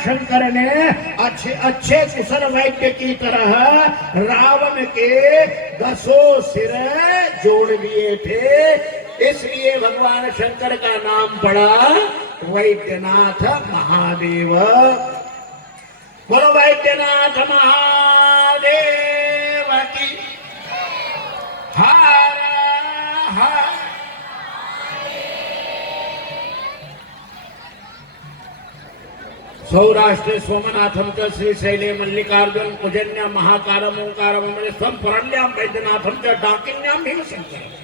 शंकर ने अच्छे अच्छे कुशल वैद्य की तरह रावण के 10 सिर जोड़ दिए थे। इसलिए भगवान शंकर का नाम पड़ा वैद्यनाथ महादेव। बोलो वैद्यनाथ महादेव की। हर हर सौराष्ट्र सोमनाथम च श्रीशैले मल्लिकार्जुन उजन्या महाकारम ओंकारम अमृतम परण्याम वैद्यनाथम च डाकिन्याम भीमशंकर।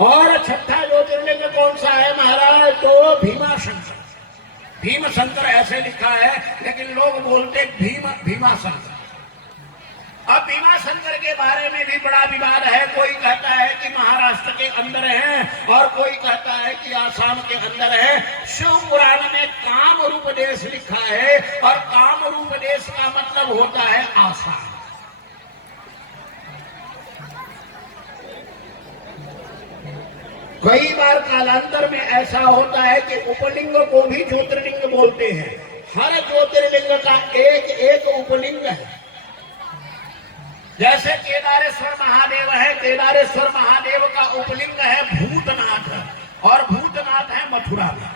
और छठा ज्योतिर्लिंग कौन सा है महाराज? तो भीमाशंकर। भीमशंकर ऐसे लिखा है लेकिन लोग बोलते भीमाशंकर। अब भीमाशंकर के बारे में भी बड़ा विवाद है। कोई कहता है कि महाराष्ट्र के अंदर है और कोई कहता है कि आसाम के अंदर है। शिव पुराण में कामरूप देश लिखा है और कामरूप देश का मतलब होता है आसाम। कई बार कालांतर में ऐसा होता है कि उपलिंग को भी ज्योतिर्लिंग बोलते हैं। हर ज्योतिर्लिंग का एक एक उपलिंग है। जैसे केदारेश्वर महादेव है, केदारेश्वर महादेव का उपलिंग है भूतनाथ और भूतनाथ है मथुरा में।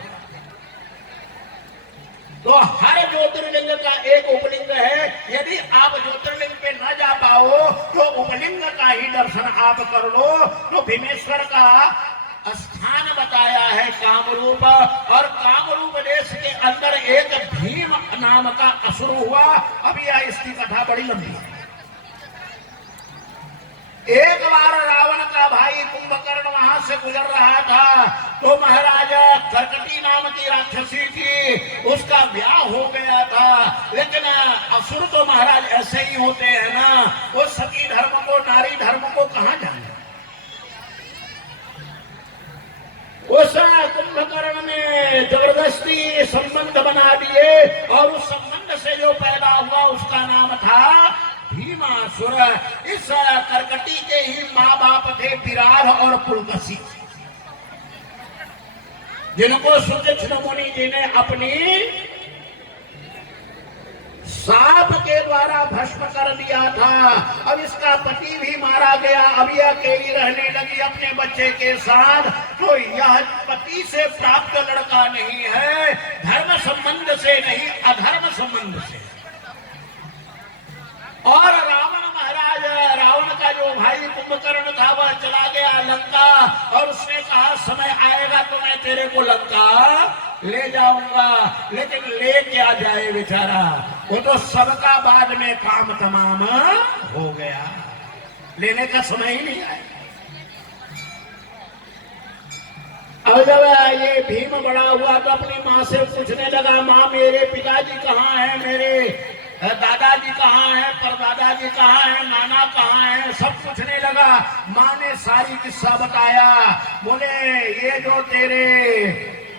तो हर ज्योतिर्लिंग का एक उपलिंग है। यदि आप ज्योतिर्लिंग पे न जा पाओ तो उपलिंग का ही दर्शन आप कर लो। तो भीमेश्वर का स्थान बताया है कामरूप, और कामरूप देश के अंदर एक भीम नाम का असुर हुआ। अब यह इसकी कथा बड़ी लंबी है। एक बार रावण का भाई कुंभकर्ण वहां से गुजर रहा था तो महाराजा कर्कटी नाम की राक्षसी थी, उसका ब्याह हो गया था। लेकिन असुर तो महाराज ऐसे ही होते हैं ना, वो सती धर्म को नारी धर्म को कहां जाने। उस कुंभकर्ण ने जबरदस्ती संबंध बना दिए और उस संबंध से जो पैदा हुआ उसका नाम था भीमासुर। इस कर्कटी के ही माँ बाप थे विराट और पुलकसी, जिनको सुतीक्ष्ण मुनि जी ने अपनी सांप के द्वारा भस्म कर दिया था। अब इसका पति भी मारा गया। अब यह अकेली रहने लगी अपने बच्चे के साथ। तो यह पति से प्राप्त लड़का नहीं है, धर्म संबंध से नहीं अधर्म संबंध से। और रावण महाराज, रावण का जो भाई कुंभकर्ण था वह चला गया लंका और उसने कहा समय आएगा तो मैं तेरे को लंका ले जाऊंगा। लेकिन ले क्या जाए बेचारा, वो तो सबका बाद में काम तमाम हो गया, लेने का समय ही नहीं आया। अब जब ये भीम बड़ा हुआ तो अपनी माँ से पूछने लगा, माँ मेरे पिताजी कहाँ हैं, मेरे दादाजी कहाँ हैं, परदादाजी कहाँ हैं, नाना कहाँ हैं, सब पूछने लगा। माँ ने सारी किस्सा बताया। बोले ये जो तेरे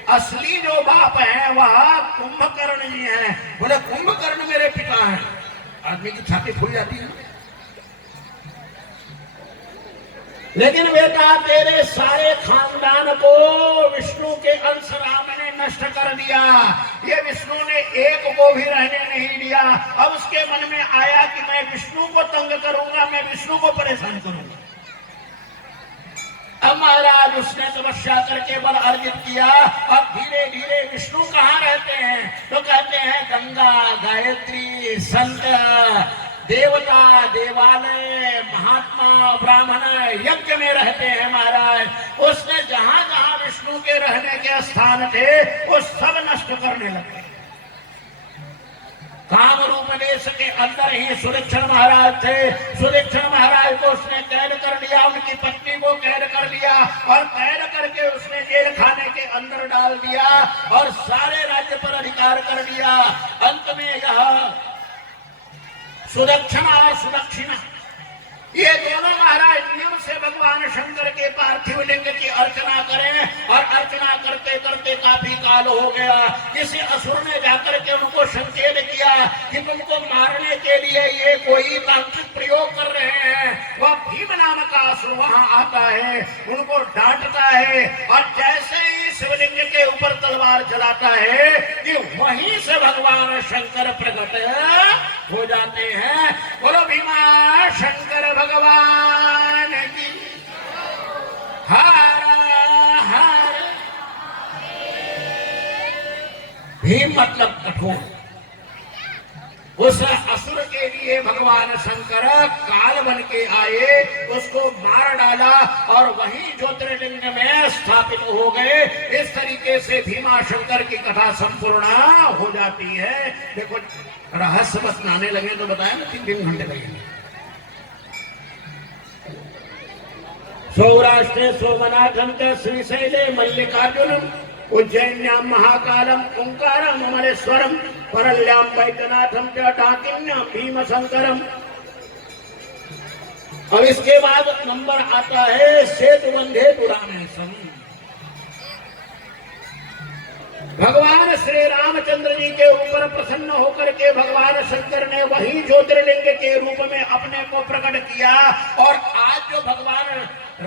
असली जो बाप हैं वह कुंभकर्ण जी हैं। बोले कुंभकर्ण मेरे पिता हैं। आदमी की छाती फूल जाती है। लेकिन बेटा तेरे सारे खानदान को विष्णु के अंश राम ने नष्ट कर दिया। ये विष्णु ने एक को भी रहने नहीं दिया। अब उसके मन में आया कि मैं विष्णु को तंग करूंगा, मैं विष्णु को परेशान करूंगा। अब महाराज उसने तपस्या करके बल अर्जित किया। अब धीरे धीरे विष्णु कहाँ रहते हैं तो कहते हैं गंगा, गायत्री, संत, देवता, देवालय, महात्मा, ब्राह्मण यज्ञ में रहते हैं महाराज। उसने जहां जहां विष्णु के रहने के स्थान थे वो सब नष्ट करने लगे। कामरूप देश के अंदर ही सुदीक्षण महाराज थे। सुदीक्षण महाराज को उसने कैद कर लिया, उनकी पत्नी को कैद कर लिया और कैद करके उसने जेल खाने के अंदर डाल दिया और सारे राज्य पर अधिकार कर दिया। अंत में यह सुदक्षिणा और सुदक्षिणा ये दोनों महाराज नियम से भगवान शंकर के पार्थिव लिंग की अर्चना करें और अर्चना करते करते काफी काल हो गया। किसी असुर ने जाकर के उनको संकेत किया कि तुमको मारने के लिए ये कोई तांत्रिक प्रयोग कर रहे हैं। वह भीम नाम का असुर वहां आता है, उनको डांटता है और जैसे ही शिवलिंग के ऊपर तलवार चलाता है कि भीम मतलब कठोर। उस असुर के लिए भगवान शंकर काल बन के आए, उसको मार डाला और वहीं ज्योतिर्लिंग में स्थापित हो गए। इस तरीके से भीमा शंकर की कथा संपूर्ण हो जाती है। देखो रहस्य बस नाने लगे तो बताया ना 3 घंटे लगेंगे। सौराष्ट्रे सोमनाथम च श्रीशैले मल्लिकार्जुनम उज्जैन्याम महाकालम ओंकारम अमरेश्वरम परल्याम वैद्यनाथम च डाकिन्याम भीम शंकरम। अब इसके बाद नंबर आता है सेतु बंधे दुरामेशम। भगवान श्री रामचंद्र जी के ऊपर प्रसन्न होकर के भगवान शंकर ने वही ज्योतिर्लिंग के रूप में अपने को प्रकट किया। और आज जो भगवान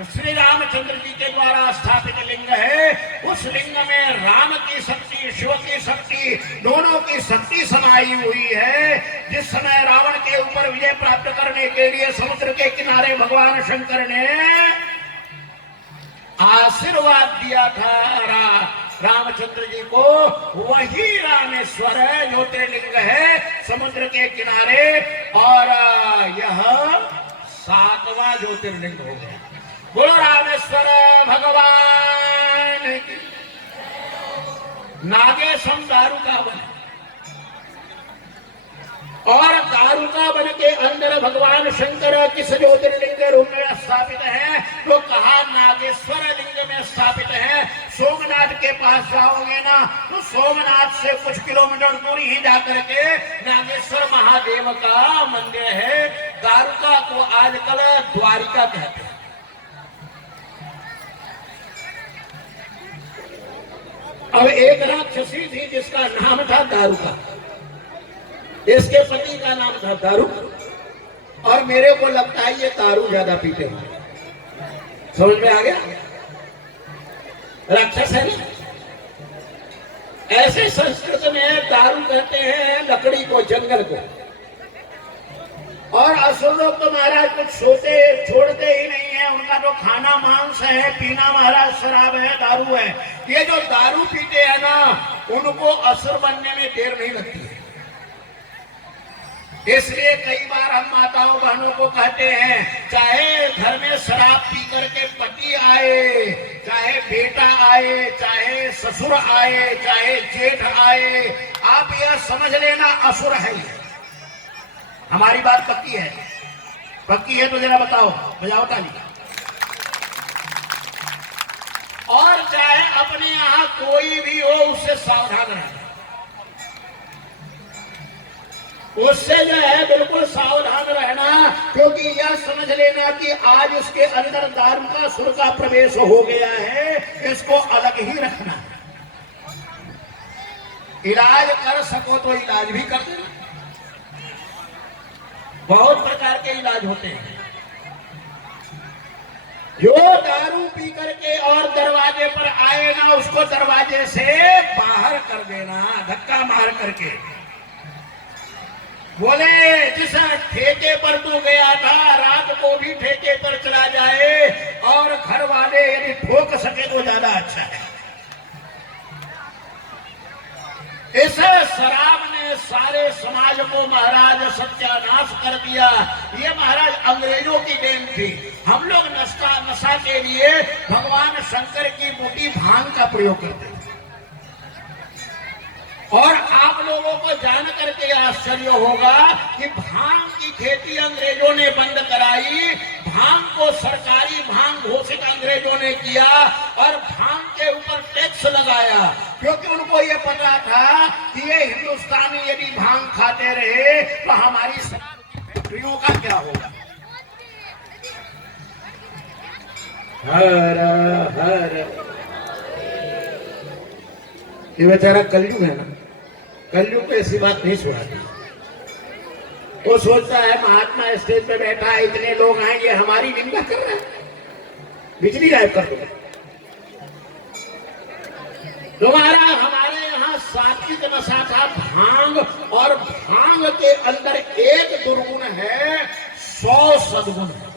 श्री रामचंद्र जी के द्वारा स्थापित लिंग है, उस लिंग में राम की शक्ति, शिव की शक्ति, दोनों की शक्ति समाई हुई है। जिस समय रावण के ऊपर विजय प्राप्त करने के लिए समुद्र के किनारे भगवान शंकर ने आशीर्वाद दिया था रामचंद्र जी को, वही रामेश्वर ज्योतिर्लिंग है समुद्र के किनारे। और यह 7वां ज्योतिर्लिंग हो गया। बोलो रामेश्वर भगवान की। नागेशम दारुका बन, और दारुका बन के अंदर भगवान शंकर किस ज्योतिर्लिंग रूप में स्थापित है? तो कहा नागेश्वर लिंग में स्थापित है। सोमनाथ के पास जाओगे ना तो सोमनाथ से कुछ किलोमीटर दूरी ही जाकर के नागेश्वर महादेव का मंदिर है। दारुका को आजकल द्वारिका कहते हैं। अब एक राक्षसी थी जिसका नाम था दारुका। इसके पति का नाम था दारू, और मेरे को लगता है ये दारू ज्यादा पीते हैं। समझ में आ गया? राक्षस है ना। ऐसे संस्कृत में दारू कहते हैं लकड़ी को, जंगल को। और असुर लोग तो महाराज कुछ छोड़ते ही नहीं है। उनका तो खाना मांस है, पीना महाराज शराब है, दारू है। ये जो दारू पीते हैं ना, उनको असुर बनने में देर नहीं लगती है। इसलिए कई बार हम माताओं बहनों को कहते हैं, चाहे घर में शराब पी करके पति आए, चाहे बेटा आए, चाहे ससुर आए, चाहे जेठ आए, आप यह समझ लेना असुर है। हमारी बात पक्की है? पक्की है तो जरा बताओ, बजाओ ताली। और चाहे अपने यहां कोई भी हो, उससे सावधान रहना। उससे जो है बिल्कुल सावधान रहना, क्योंकि यह समझ लेना कि आज उसके अंदर दारुकासुर का प्रवेश हो गया है। इसको अलग ही रखना। इलाज कर सको तो इलाज भी कर देना। बहुत प्रकार के इलाज होते हैं। जो दारू पी करके और दरवाजे पर आए ना, उसको दरवाजे से बाहर कर देना, धक्का मार करके। बोले जिस ठेके पर तू गया था, रात को भी ठेके पर चला जाए, और घर वाले यदि ठोक सके तो ज्यादा अच्छा है। इस शराब ने सारे समाज को महाराज सत्यानाश कर दिया। ये महाराज अंग्रेजों की देन थी। हम लोग नशा के लिए भगवान शंकर की बूटी भांग का प्रयोग करते हैं। और आप लोगों को जान करके आश्चर्य होगा कि भांग की खेती अंग्रेजों ने बंद कराई। भांग को सरकारी भांग घोषित अंग्रेजों ने किया और भांग के ऊपर टैक्स लगाया, क्योंकि उनको ये पता था कि ये हिंदुस्तानी यदि भांग खाते रहे तो हमारी शराब की फैक्ट्रियों का क्या होगा। हर हर ये बेचारा कलयुग है ना, कलयुग को ऐसी बात नहीं सुनाती। वो सोचता है महात्मा स्टेज पे बैठा है, इतने लोग आएंगे, हमारी निंदा कर रहे हैं, बिजली गायब कर दो। तुम्हारा हमारे यहाँ सात्विक नशा था भांग, और भांग के अंदर एक दुर्गुण है, 100 सद्गुण है।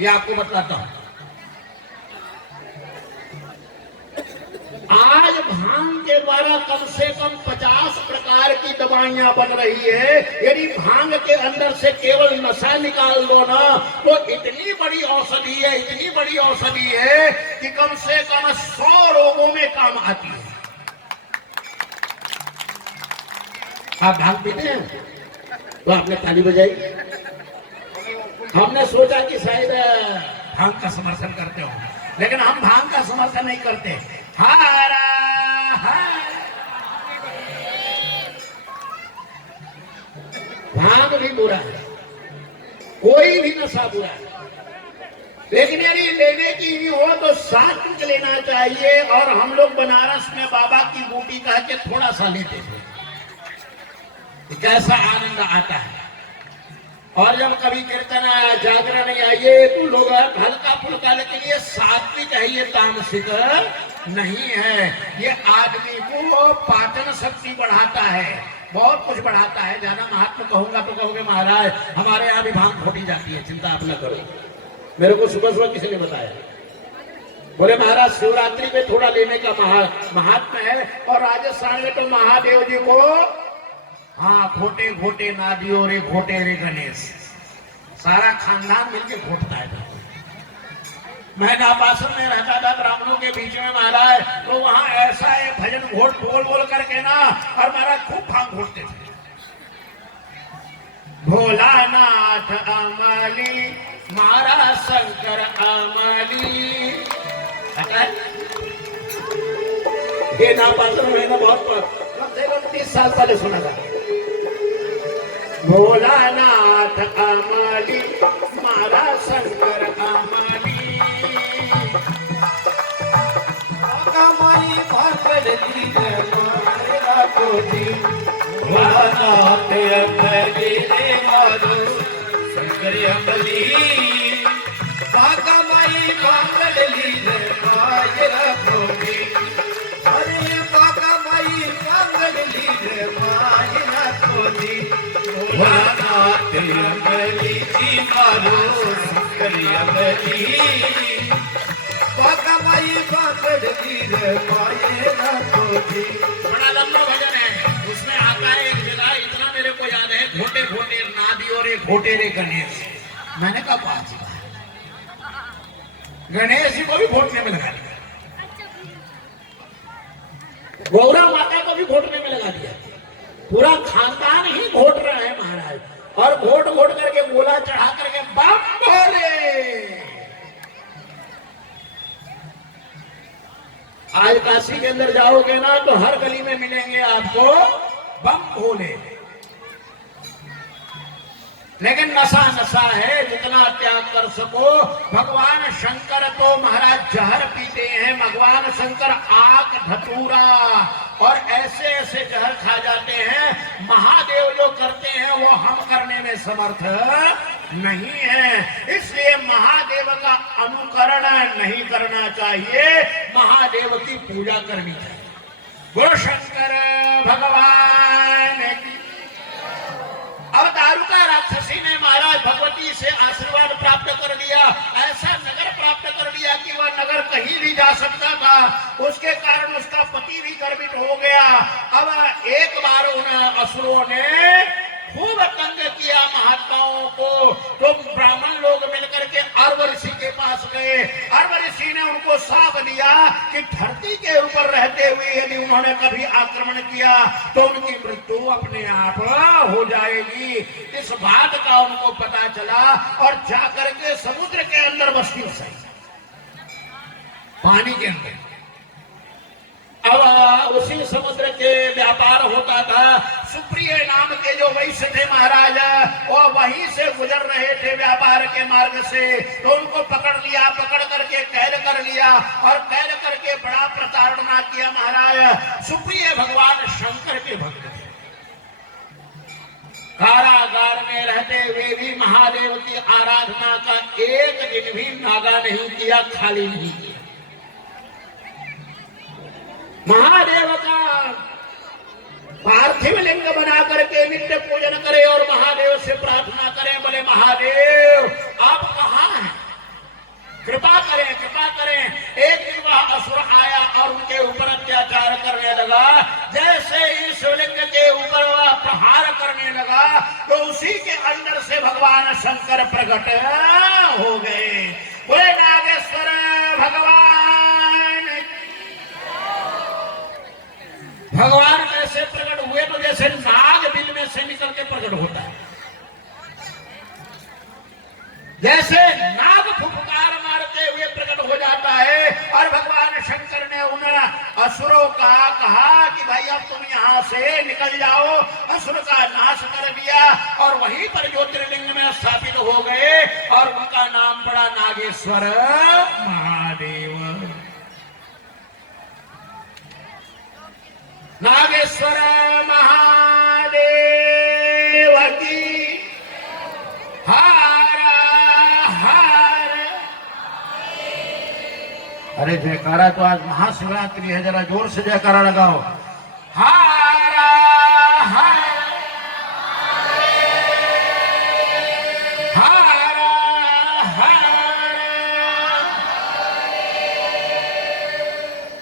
ये आपको बताता हूं। आज भांग के द्वारा कम से कम 50 प्रकार की दवाइयां बन रही है। यदि भांग के अंदर से केवल नशा निकाल दो ना तो इतनी बड़ी औषधि है, इतनी बड़ी औषधि है कि कम से कम 100 रोगों में काम आती है। आप भांग पीते हैं तो आपने ताली बजाई। हमने सोचा कि शायद भांग का समर्थन करते हो, लेकिन हम भांग का समर्थन नहीं करते। हारा भांग भी बुरा है, कोई भी नशा बुरा है, लेकिन यदि लेने की भी हो तो सात्विक लेना चाहिए। और हम लोग बनारस में बाबा की बूटी कह के थोड़ा सा लेते थे, कैसा आनंद आता है। और जब कभी कीर्तन जागरण आइए तो लोग हल्का फुल्का, लेकिन ये सात्विक है, ये तामसिक नहीं है। ये आदमी को पाचन शक्ति बढ़ाता है, बहुत कुछ बढ़ाता है। ज्यादा महात्मा कहूंगा तो कहोगे महाराज हमारे यहाँ भी भांग खोटी जाती है। चिंता आप न करो, मेरे को सुबह सुबह किसी ने बताया, बोले महाराज शिवरात्रि में थोड़ा लेने का महात्मा है। और राजस्थान में तो महादेव जी को हाँ घोटे घोटे नादियो रे घोटे रे गणेश, सारा खानदान मिलके घोटता है। मैं नापासन में रहता था ब्राह्मणों के बीच में महाराज, तो वहां ऐसा है भजन घोट बोल बोल करके ना, और महाराज खूब भांग घोटते थे। भोलानाथ अमली मारा शंकर अमली, ये नापासन मैंने बहुत 30 साल पहले सुना था। भोलानाथ अमली मारा शंकर अमली, कमाई पकड़ ली मारा को जी। भोलानाथ अमली रे मारो शंकर अमली, कमाई पकड़ ली मारा को जी। अरे कमाई पकड़ ली मारा को जी। भोलानाथ अमली जी मारो शंकर अमली, कमाई पकड़ ली मारा को जी। बड़ा लंबा भजन है, उसमें आता है एक जगह, इतना मेरे को याद है, घोटे घोटे नादियो रे घोटे रे गणेश। मैंने कहा बात, गणेश जी को भी घोटने में लगा दिया, गौरा माता को भी घोटने में लगा दिया। पूरा खानदान ही घोट रहा है महाराज। और घोट घोट करके गोला चढ़ा करके बम भोले। आज काशी के अंदर जाओगे ना तो हर गली में मिलेंगे आपको बम भोले। लेकिन नशा नशा है, जितना त्याग कर सको। भगवान शंकर तो महाराज जहर पीते हैं, भगवान शंकर आग धतूरा और ऐसे ऐसे जहर खा जाते हैं। महादेव जो करते हैं वो हम करने में समर्थ नहीं है, इसलिए महादेव का अनुकरण नहीं करना चाहिए, महादेव की पूजा करनी चाहिए। गुरु शंकर भगवान की। अब दारुका राक्षसी ने महाराज भगवती से आशीर्वाद प्राप्त कर लिया, ऐसा नगर प्राप्त कर लिया कि वह नगर कहीं भी जा सकता था। उसके कारण उसका पति भी गर्वित हो गया। अब एक बार उन असुरों ने खूब तंग किया महात्माओं को, तो ब्राह्मण लोग मिलकर के अर्व ऋषि के पास गए। अर्व ऋषि ने उनको साफ दिया कि धरती के ऊपर रहते हुए यदि उन्होंने कभी आक्रमण किया तो उनकी मृत्यु अपने आप हो जाएगी। इस बात का उनको पता चला और जाकर के समुद्र के अंदर बस्ती बसाई, पानी के अंदर। अब उसी समुद्र के व्यापार होता था। सुप्रिय नाम के जो वैश्य थे महाराज, वो वहीं से गुजर रहे थे व्यापार के मार्ग से, तो उनको पकड़ लिया, पकड़ करके कैद कर लिया और कैद करके बड़ा प्रताड़ना किया महाराज। सुप्रिय भगवान शंकर के भक्त थे, कारागार में रहते हुए भी महादेव की आराधना का एक दिन भी नागा नहीं किया, खाली नहीं किया। महादेव का पार्थिव लिंग बना करके नित्य पूजन करे और महादेव से प्रार्थना करें, बोले महादेव आप कहाँ हैं? कृपा करें, कृपा करें। एक दिन वह असुर आया और उनके ऊपर अत्याचार करने लगा। जैसे ही शिवलिंग के ऊपर वह प्रहार करने लगा तो उसी के अंदर से भगवान शंकर प्रकट हो गए। बोले नागेश्वर भगवान। भगवान कैसे प्रकट हुए? तो जैसे नाग बिल में से निकल के प्रकट होता है, जैसे नाग फुफकार मारते हुए प्रकट हो जाता है। और भगवान शंकर ने उन असुरों का कहा कि भाई अब तुम यहाँ से निकल जाओ। असुर का नाश कर दिया और वहीं पर ज्योतिर्लिंग में स्थापित हो गए और उनका नाम पड़ा नागेश्वर महादेव। नागेश्वर महादेव की अरे जयकारा तो आज महाशिवरात्रि है, जरा जोर से जयकारा लगाओ। हारा हारा हारा हारा।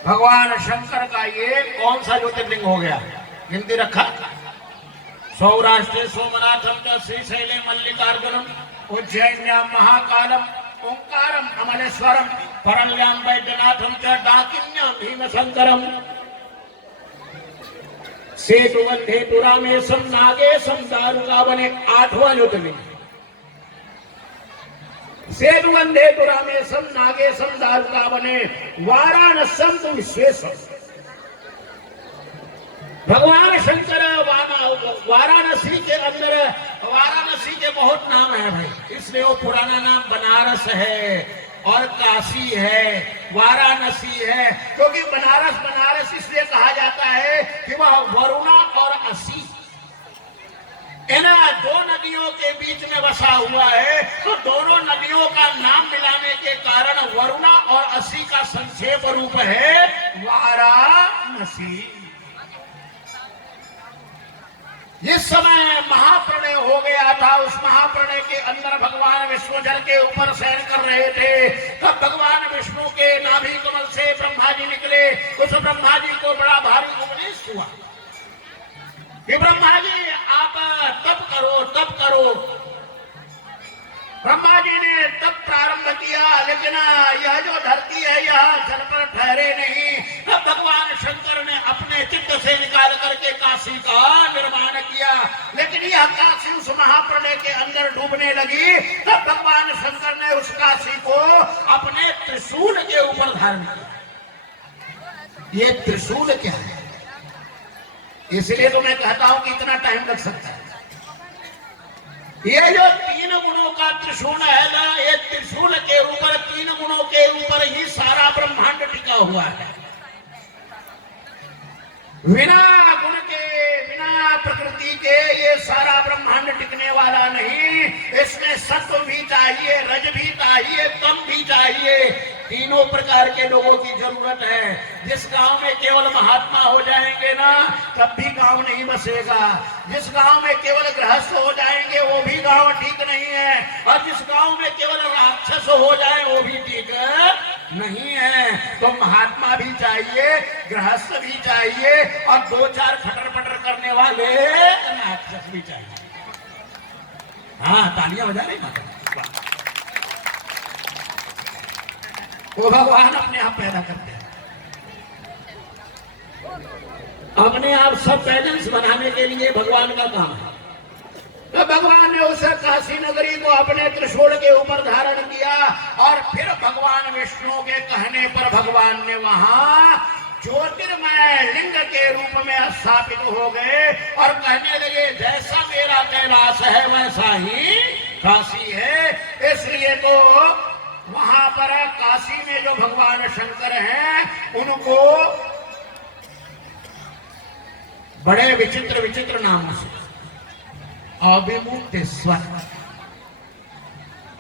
भगवान शंकर का ये कौन सा ज्योतिर्लिंग हो गया? गिनती रखा। सौराष्ट्र सोमनाथम श्रीशैले मल्लिकार्जुनम उज्जैन्याम महाकालम ओंकारम अमलेश्वरम परल्याम वैद्यनाथम च डाकिन्यम भीमशंकरम सेतुवंधे तुरामेशम नागेशम दारुकावने। 8वां ज्योतिर्लिंग। सेतुवंधे तुरामेशम नागेशम दारुकावने वाराणसम तु विश्वेशम। भगवान शंकर वाराणसी के अंदर, वाराणसी के बहुत नाम है भाई, इसलिए वो पुराना नाम बनारस है और काशी है, वाराणसी है। क्योंकि बनारस बनारस इसलिए कहा जाता है कि वह वरुणा और असी इन दो नदियों के बीच में बसा हुआ है। तो दोनों नदियों का नाम मिलाने के कारण वरुणा और असी का संक्षेप रूप है वाराणसी। जिस समय महाप्रलय हो गया था, उस महाप्रलय के अंदर भगवान विष्णु जल के ऊपर शयन कर रहे थे। तब भगवान विष्णु के नाभि कमल से ब्रह्मा जी निकले। उस ब्रह्मा जी को बड़ा भारी उपदेश हुआ कि ब्रह्मा जी आप तप करो, तप करो। ब्रह्मा जी ने तब प्रारंभ किया, लेकिन यह जो धरती है यह जल पर ठहरे नहीं। तब भगवान शंकर ने अपने चित्त से निकाल करके काशी का निर्माण किया, लेकिन यह काशी उस महाप्रलय के अंदर डूबने लगी। तब भगवान शंकर ने उस काशी को अपने त्रिशूल के ऊपर धारण किया। ये त्रिशूल क्या है? इसलिए तो मैं कहता हूं कि इतना टाइम लग सकता है। ये जो 3 गुणों का त्रिशूल है ना, ये त्रिशूल के ऊपर 3 गुणों के ऊपर ही सारा ब्रह्मांड टिका हुआ है। बिना गुण के, बिना प्रकृति के ये सारा ब्रह्मांड टिकने वाला नहीं। इसमें सत्व भी चाहिए, रज भी चाहिए, तम भी चाहिए। तीनों प्रकार के लोगों की जरूरत है। जिस गांव में केवल महात्मा हो जाएंगे ना, तब भी गांव नहीं बसेगा। जिस गांव में केवल गृहस्थ हो जाएंगे वो भी गांव ठीक नहीं है। और जिस गांव में केवल राक्षस हो जाए वो भी ठीक नहीं है। तो महात्मा भी चाहिए, गृहस्थ भी चाहिए और 2-4 खटर पटर करने वाले राक्षस भी चाहिए। हाँ, तालियां बजा रही माता। वो भगवान अपने आप पैदा करते हैं। अपने आप सब बैलेंस बनाने के लिए भगवान का काम है। तो भगवान ने उस काशी नगरी को अपने त्रिशूल के ऊपर धारण किया और फिर भगवान विष्णु के कहने पर भगवान ने वहां ज्योतिर्मय लिंग के रूप में स्थापित हो गए और कहने लगे जैसा मेरा कैलाश है वैसा ही काशी है। इसलिए तो वहां पर काशी में जो भगवान शंकर हैं उनको बड़े विचित्र विचित्र नामों से अभिमुक्तेश्वर,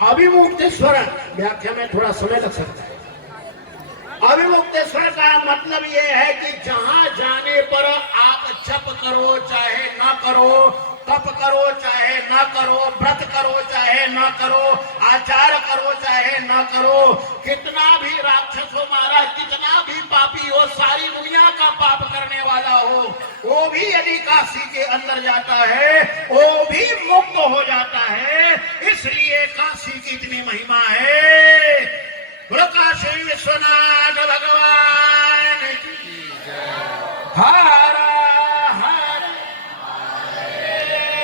अभिमुक्तेश्वर व्याख्या में थोड़ा समय लग सकता है। अभिमुक्तेश्वर का मतलब यह है कि जहां जाने पर आप जप करो चाहे ना करो, तप करो चाहे ना करो, व्रत करो चाहे ना करो, आचार करो चाहे ना करो, कितना भी राक्षस हो महाराज, कितना भी पापी हो, सारी दुनिया का पाप करने वाला हो, वो भी यदि काशी के अंदर जाता है वो भी मुक्त हो जाता है। इसलिए काशी की इतनी महिमा है। बोलो काशी विश्वनाथ